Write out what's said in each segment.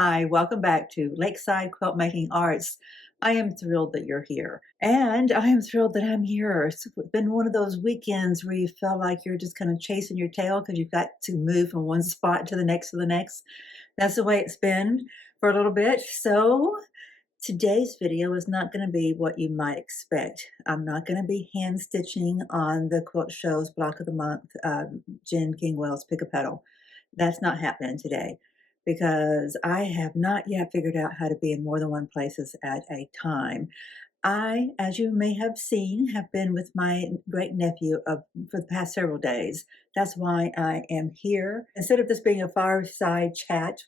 Hi, welcome back to Lakeside Quilt Making Arts. I am thrilled that you're here. And I am thrilled that I'm here. It's been one of those weekends where you feel like you're just kind of chasing your tail because you've got to move from one spot to the next to the next. That's the way it's been for a little bit. So today's video is not going to be what you might expect. I'm not going to be hand stitching on the Quilt Show's Block of the Month, Jen Kingwell's Pick a Petal. That's not happening today because I have not yet figured out how to be in more than one places at a time. I, as you may have seen, have been with my great nephew for the past several days. That's why I am here. Instead of this being a fireside chat,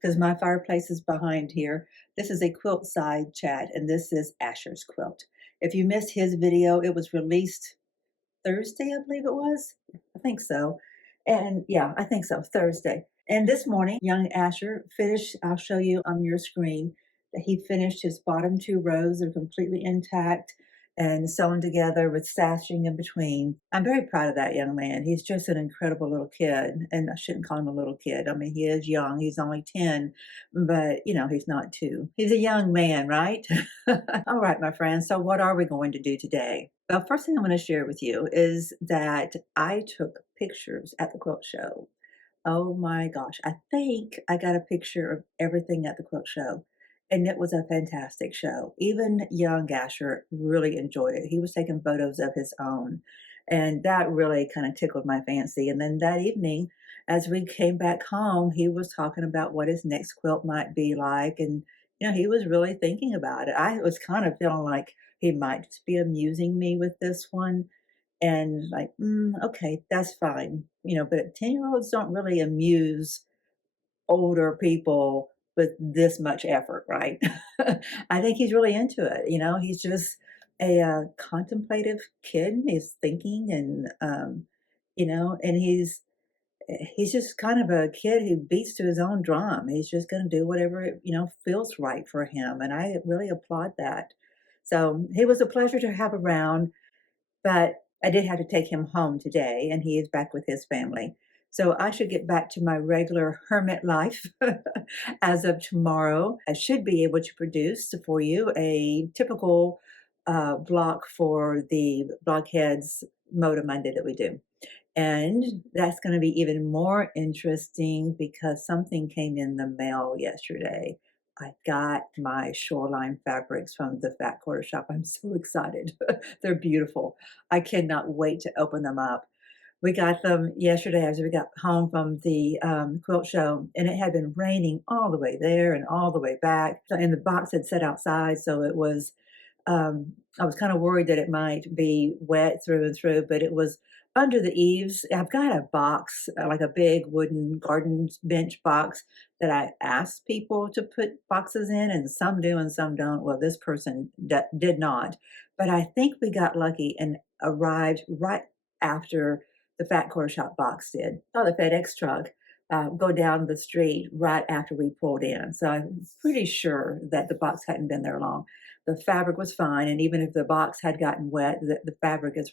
because my fireplace is behind here, this is a quilt side chat, and this is Asher's quilt. If you missed his video, it was released Thursday, I believe it was. I think so. And yeah, I think so, Thursday. And this morning, young Asher finished, I'll show you on your screen, that he finished his bottom two rows. They're completely intact and sewn together with sashing in between. I'm very proud of that young man. He's just an incredible little kid. And I shouldn't call him a little kid. I mean, he is young. He's only 10, but you know, he's not 2. He's a young man, right? All right, my friends. So what are we going to do today? Well, first thing I'm going to share with you is that I took pictures at the quilt show. Oh my gosh. I think I got a picture of everything at the quilt show. And it was a fantastic show. Even young Asher really enjoyed it. He was taking photos of his own. And that really kind of tickled my fancy. And then that evening, as we came back home, he was talking about what his next quilt might be like. And, you know, he was really thinking about it. I was kind of feeling like he might just be amusing me with this one. And like, okay, that's fine. You know, but 10-year-olds don't really amuse older people with this much effort, right? I think he's really into it. You know, he's just a contemplative kid. He's thinking and, you know, and he's just kind of a kid who beats to his own drum. He's just going to do whatever, you know, feels right for him. And I really applaud that. So he was a pleasure to have around, but I did have to take him home today, and he is back with his family. So I should get back to my regular hermit life as of tomorrow. I should be able to produce for you a typical block for the Blockheads Moda Monday that we do. And that's going to be even more interesting because something came in the mail yesterday. I got my shoreline fabrics from the Fat Quarter Shop. I'm so excited. They're beautiful. I cannot wait to open them up. We got them yesterday as we got home from the quilt show, and it had been raining all the way there and all the way back. And the box had set outside, so it was, I was kind of worried that it might be wet through and through, but it was under the eaves. I've got a box, like a big wooden garden bench box that I asked people to put boxes in, and some do and some don't. Well, this person did not, but I think we got lucky and arrived right after the Fat Quarter Shop box did. Saw the FedEx truck go down the street right after we pulled in. So I'm pretty sure that the box hadn't been there long. The fabric was fine, and even if the box had gotten wet, the fabric is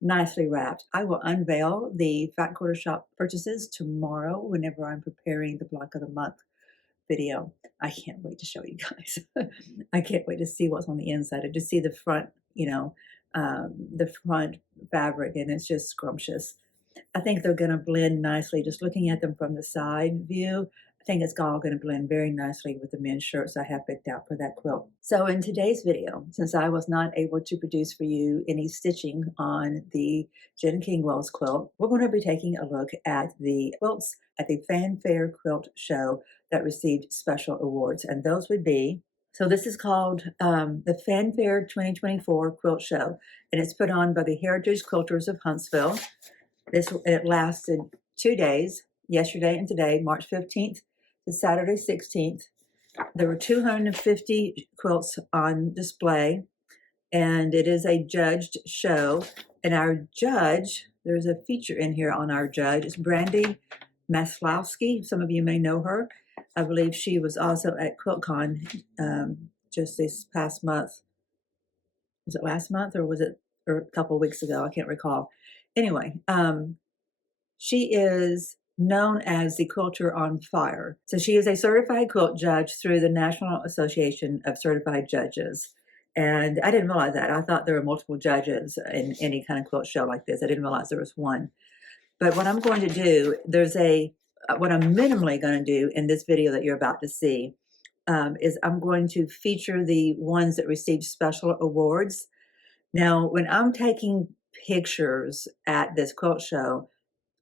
nicely wrapped. I will unveil the Fat Quarter Shop purchases tomorrow whenever I'm preparing the Block of the Month video. I can't wait to show you guys. I can't wait to see what's on the inside and to see the front, you know, the front fabric, and it's just scrumptious. I think they're going to blend nicely. Just looking at them from the side view, I think it's all going to blend very nicely with the men's shirts I have picked out for that quilt. So in today's video, since I was not able to produce for you any stitching on the Jen Kingwell's quilt, we're going to be taking a look at the quilts at the Fanfare Quilt Show that received special awards. And those would be, so this is called the Fanfare 2024 Quilt Show, and it's put on by the Heritage Quilters of Huntsville. It lasted 2 days, yesterday and today, March 15th to Saturday 16th. There were 250 quilts on display, and it is a judged show. And our judge, there's a feature in here on our judge, it's Brandy Maslowski. Some of you may know her. I believe she was also at QuiltCon just this past month. Was it last month or was it a couple of weeks ago? I can't recall. Anyway, she is known as the Quilter on Fire. So she is a certified quilt judge through the National Association of Certified Judges. And I didn't realize that. I thought there were multiple judges in any kind of quilt show like this. I didn't realize there was one. But what I'm going to do, what I'm minimally going to do in this video that you're about to see is I'm going to feature the ones that received special awards. Now, when I'm taking pictures at this quilt show,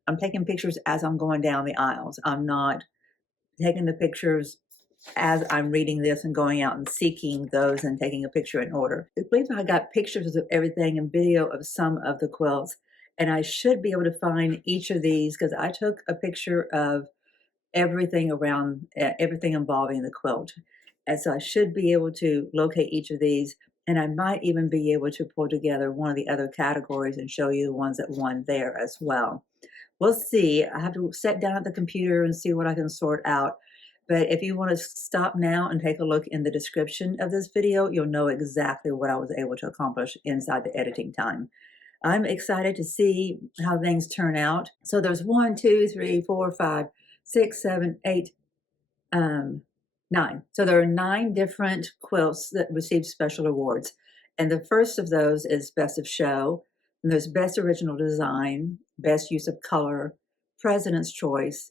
I'm taking pictures as I'm going down the aisles. I'm not taking the pictures as I'm reading this and going out and seeking those and taking a picture in order. I believe I got pictures of everything and video of some of the quilts, and I should be able to find each of these because I took a picture of everything around, everything involving the quilt. And so I should be able to locate each of these, and I might even be able to pull together one of the other categories and show you the ones that won there as well. We'll see. I have to sit down at the computer and see what I can sort out. But if you want to stop now and take a look in the description of this video, you'll know exactly what I was able to accomplish inside the editing time. I'm excited to see how things turn out. So there's 1, 2, 3, 4, 5, 6, 7, 8, 9. So there are 9 different quilts that received special awards. And the first of those is Best of Show. And there's Best Original Design, Best Use of Color, President's Choice,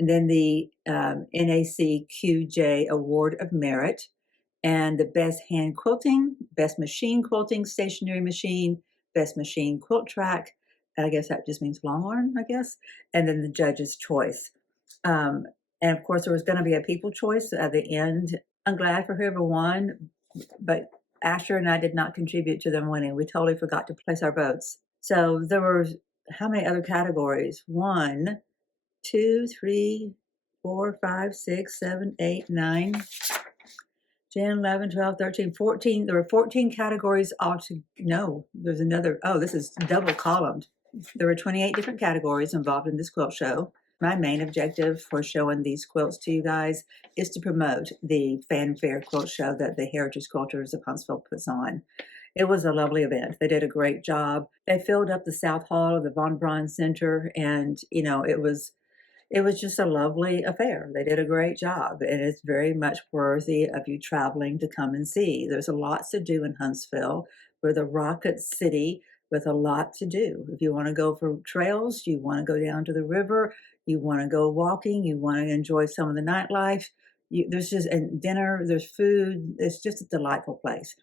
and then the Nacqj Award of Merit, and the Best Hand Quilting, Best Machine Quilting Stationary Machine, Best Machine Quilt Track, and I guess that just means longhorn, I guess, and then the Judge's Choice. And of course, there was going to be a People Choice at the end. I'm glad for whoever won, but Asher and I did not contribute to them winning. We totally forgot to place our votes. So there were, how many other categories? 1, 2, 3, 4, 5, 6, 7, 8, 9, 10, 11, 12, 13, 14. There were 14 categories no, there's another. Oh, this is double columned. There were 28 different categories involved in this quilt show. My main objective for showing these quilts to you guys is to promote the Fanfare quilt show that the Heritage Quilters of Huntsville puts on. It was a lovely event. They did a great job. They filled up the South Hall of the Von Braun Center, and it was just a lovely affair. They did a great job, and it's very much worthy of you traveling to come and see. There's a lot to do in Huntsville. We're the Rocket City with a lot to do. If you want to go for trails, you want to go down to the river, you want to go walking, you want to enjoy some of the nightlife, there's just dinner, there's food. It's just a delightful place.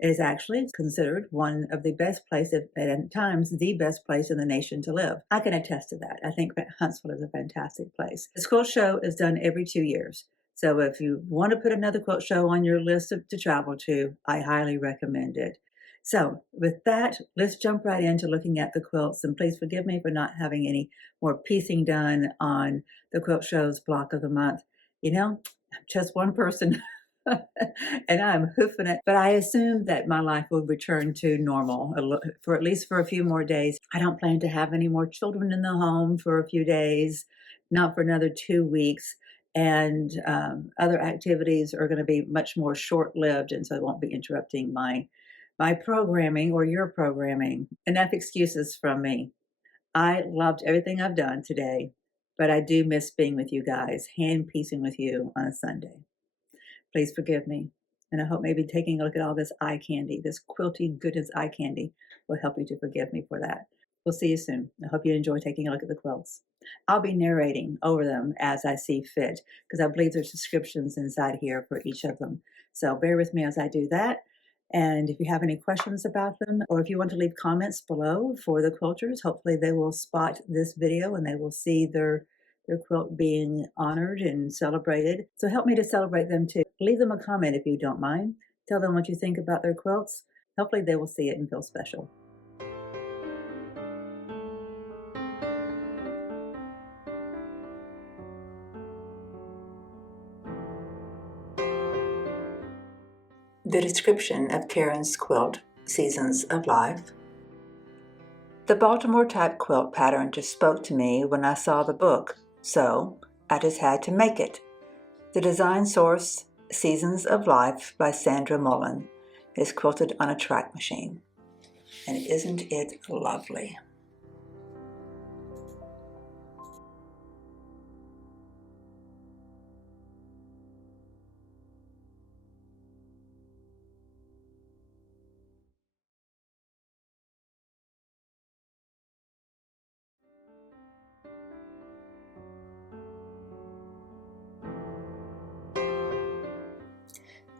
It is actually considered one of the best places, at times the best place in the nation to live. I can attest to that. I think Huntsville is a fantastic place. This quilt show is done every 2 years. So if you want to put another quilt show on your list to travel to, I highly recommend it. So with that, let's jump right into looking at the quilts. And please forgive me for not having any more piecing done on the quilt show's block of the month. I'm just one person. And I'm hoofing it. But I assume that my life will return to normal for at least for a few more days. I don't plan to have any more children in the home for a few days, not for another 2 weeks. And other activities are going to be much more short-lived, and so I won't be interrupting my programming or your programming. Enough excuses from me. I loved everything I've done today, but I do miss being with you guys, hand piecing with you on a Sunday. Please forgive me. And I hope maybe taking a look at all this eye candy, this quilty goodness eye candy, will help you to forgive me for that. We'll see you soon. I hope you enjoy taking a look at the quilts. I'll be narrating over them as I see fit, because I believe there's descriptions inside here for each of them. So bear with me as I do that. And if you have any questions about them, or if you want to leave comments below for the quilters, hopefully they will spot this video and they will see their quilt being honored and celebrated. So help me to celebrate them too. Leave them a comment if you don't mind. Tell them what you think about their quilts. Hopefully they will see it and feel special. The description of Karen's quilt, Seasons of Life. The Baltimore type quilt pattern just spoke to me when I saw the book, so I just had to make it. The design source, Seasons of Life by Sandra Mullen, is quilted on a track machine. And isn't it lovely?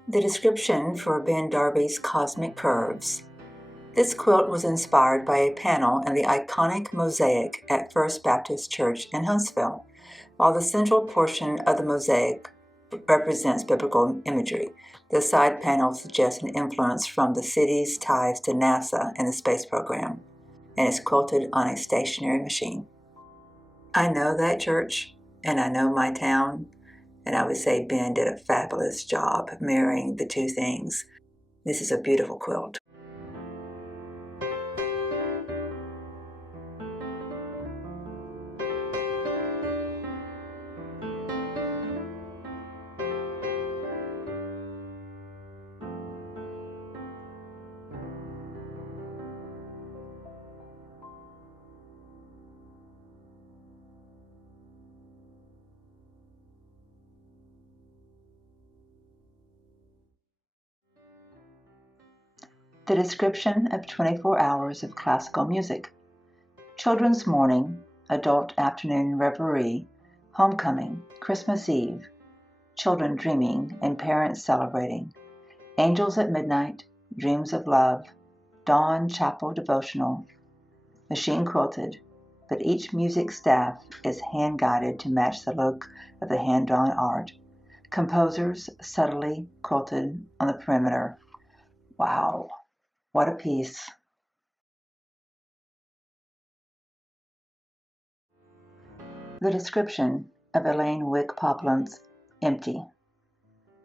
The description for Ben Darby's Cosmic Curves. This quilt was inspired by a panel in the iconic mosaic at First Baptist Church in Huntsville. While the central portion of the mosaic represents biblical imagery, the side panel suggests an influence from the city's ties to NASA and the space program, and is quilted on a stationary machine. I know that church, and I know my town, and I would say Ben did a fabulous job marrying the two things. This is a beautiful quilt. The description of 24 hours of classical music. Children's morning, adult afternoon reverie, homecoming, Christmas Eve, children dreaming and parents celebrating, angels at midnight, dreams of love, dawn chapel devotional, machine quilted, but each music staff is hand-guided to match the look of the hand-drawn art. Composers subtly quilted on the perimeter. Wow, what a piece. The description of Elaine Wick Poplin's Empty.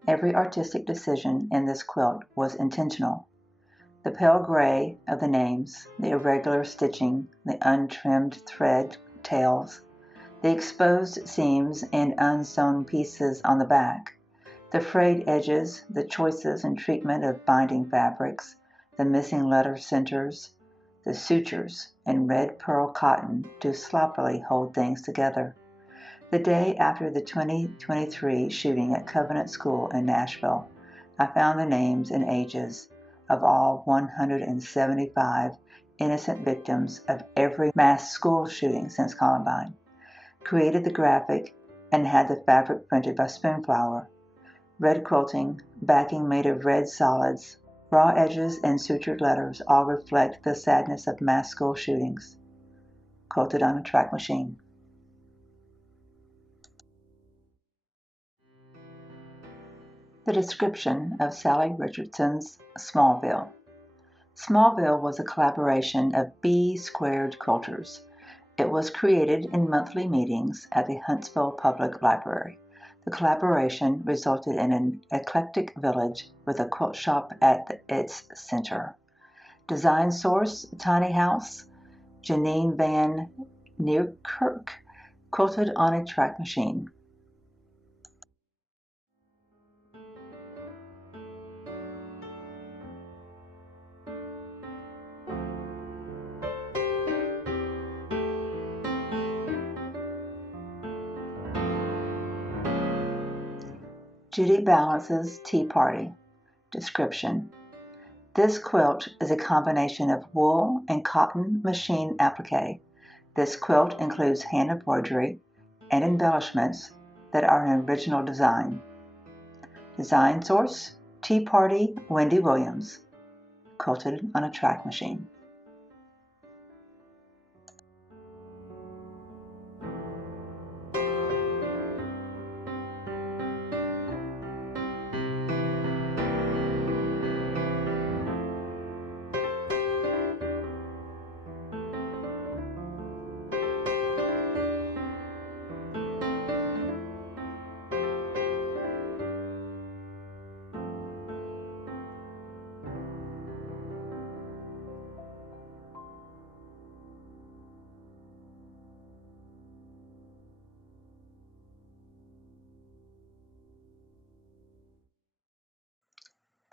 Every artistic decision in this quilt was intentional. The pale gray of the names, the irregular stitching, the untrimmed thread tails, the exposed seams and unsewn pieces on the back, the frayed edges, the choices and treatment of binding fabrics, the missing letter centers, the sutures and red pearl cotton to sloppily hold things together. The day after the 2023 shooting at Covenant School in Nashville, I found the names and ages of all 175 innocent victims of every mass school shooting since Columbine, created the graphic, and had the fabric printed by Spoonflower. Red quilting, backing made of red solids, raw edges and sutured letters all reflect the sadness of mass school shootings. Quilted on a track machine. The description of Sally Richardson's Smallville. Smallville was a collaboration of B-squared quilters. It was created in monthly meetings at the Huntsville Public Library. The collaboration resulted in an eclectic village with a quilt shop at its center. Design source, Tiny House, Janine Van Nierkerk, quilted on a track machine. Judy Balance's Tea Party. Description. This quilt is a combination of wool and cotton machine applique. This quilt includes hand embroidery and embellishments that are an original design. Design source, Tea Party, Wendy Williams. Quilted on a track machine.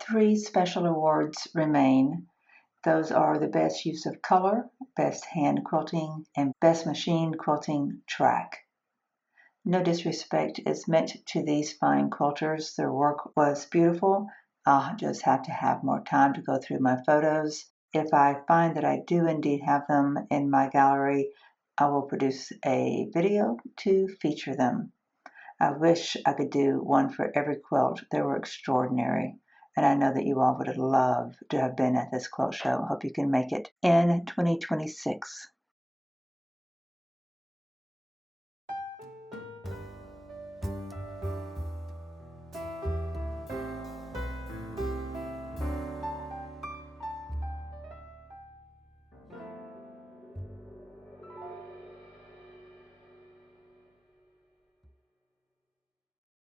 Three special awards remain. Those are the Best Use of Color, Best Hand Quilting, and Best Machine Quilting Track. No disrespect is meant to these fine quilters. Their work was beautiful. I'll just have to have more time to go through my photos. If I find that I do indeed have them in my gallery, I will produce a video to feature them. I wish I could do one for every quilt. They were extraordinary. And I know that you all would have loved to have been at this quilt show. Hope you can make it in 2026.